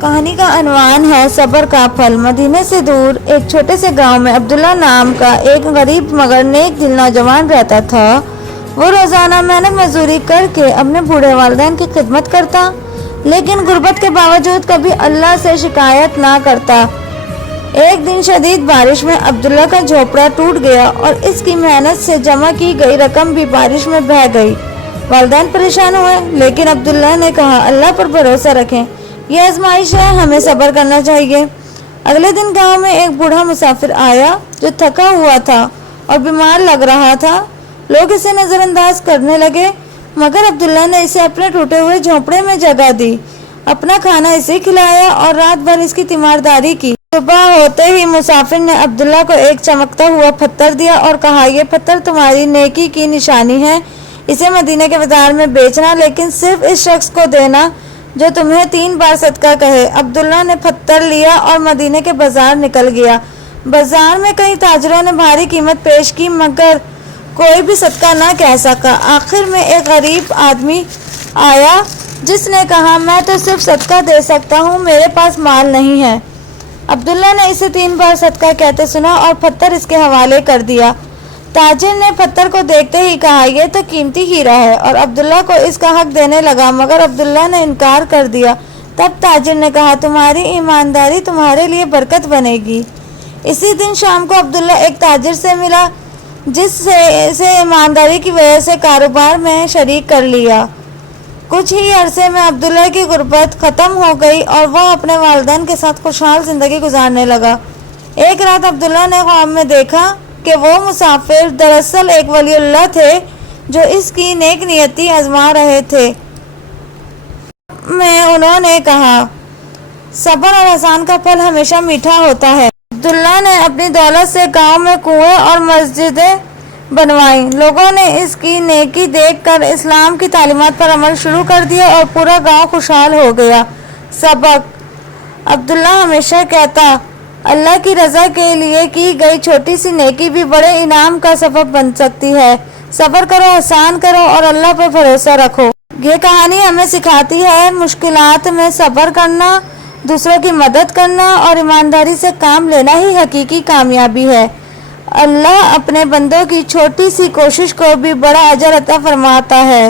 کہانی کا عنوان ہے صبر کا پھل۔ مدینے سے دور ایک چھوٹے سے گاؤں میں عبداللہ نام کا ایک غریب مگر نیک دل نوجوان رہتا تھا۔ وہ روزانہ محنت مزدوری کر کے اپنے بوڑھے والدین کی خدمت کرتا، لیکن غربت کے باوجود کبھی اللہ سے شکایت نہ کرتا۔ ایک دن شدید بارش میں عبداللہ کا جھوپڑا ٹوٹ گیا اور اس کی محنت سے جمع کی گئی رقم بھی بارش میں بہہ گئی۔ والدین پریشان ہوئے، لیکن عبداللہ نے کہا اللہ پر بھروسہ رکھیں، یہ آزمائش ہے، ہمیں صبر کرنا چاہیے۔ اگلے دن گاؤں میں ایک بوڑھا مسافر آیا جو تھکا ہوا تھا اور بیمار لگ رہا تھا۔ لوگ اسے نظر انداز کرنے لگے، مگر عبداللہ نے اسے اپنے ٹوٹے ہوئے جھونپڑے میں جگہ دی، اپنا کھانا اسے کھلایا اور رات بھر اس کی تیمارداری کی۔ صبح ہوتے ہی مسافر نے عبداللہ کو ایک چمکتا ہوا پتھر دیا اور کہا یہ پتھر تمہاری نیکی کی نشانی ہے، اسے مدینے کے بازار میں بیچنا، لیکن صرف اس شخص کو دینا جو تمہیں 3 بار صدقہ کہے۔ عبداللہ نے پتھر لیا اور مدینے کے بازار نکل گیا۔ بازار میں کئی تاجروں نے بھاری قیمت پیش کی، مگر کوئی بھی صدقہ نہ کہہ سکا۔ آخر میں ایک غریب آدمی آیا جس نے کہا میں تو صرف صدقہ دے سکتا ہوں، میرے پاس مال نہیں ہے۔ عبداللہ نے اسے 3 بار صدقہ کہتے سنا اور پتھر اس کے حوالے کر دیا۔ تاجر نے پتھر کو دیکھتے ہی کہا یہ تو قیمتی ہیرا ہے، اور عبداللہ کو اس کا حق دینے لگا، مگر عبداللہ نے انکار کر دیا۔ تب تاجر نے کہا تمہاری ایمانداری تمہارے لیے برکت بنے گی۔ اسی دن شام کو عبداللہ ایک تاجر سے ملا جس سے اسے ایمانداری کی وجہ سے کاروبار میں شریک کر لیا۔ کچھ ہی عرصے میں عبداللہ کی غربت ختم ہو گئی اور وہ اپنے والدین کے ساتھ خوشحال زندگی گزارنے لگا۔ ایک رات عبداللہ نے خواب میں دیکھا کہ وہ مسافر دراصل ایک ولی اللہ تھے جو اس کی نیک نیتی آزما رہے تھے۔ میں انہوں نے کہا صبر اور احسان کا پھل ہمیشہ میٹھا ہوتا ہے۔ عبداللہ نے اپنی دولت سے گاؤں میں کنویں اور مسجدیں بنوائیں۔ لوگوں نے اس کی نیکی دیکھ کر اسلام کی تعلیمات پر عمل شروع کر دیا اور پورا گاؤں خوشحال ہو گیا۔ سبق: عبداللہ ہمیشہ کہتا اللہ کی رضا کے لیے کی گئی چھوٹی سی نیکی بھی بڑے انعام کا سبب بن سکتی ہے۔ صبر کرو، احسان کرو اور اللہ پر بھروسہ رکھو۔ یہ کہانی ہمیں سکھاتی ہے مشکلات میں صبر کرنا، دوسروں کی مدد کرنا اور ایمانداری سے کام لینا ہی حقیقی کامیابی ہے۔ اللہ اپنے بندوں کی چھوٹی سی کوشش کو بھی بڑا اجر عطا فرماتا ہے۔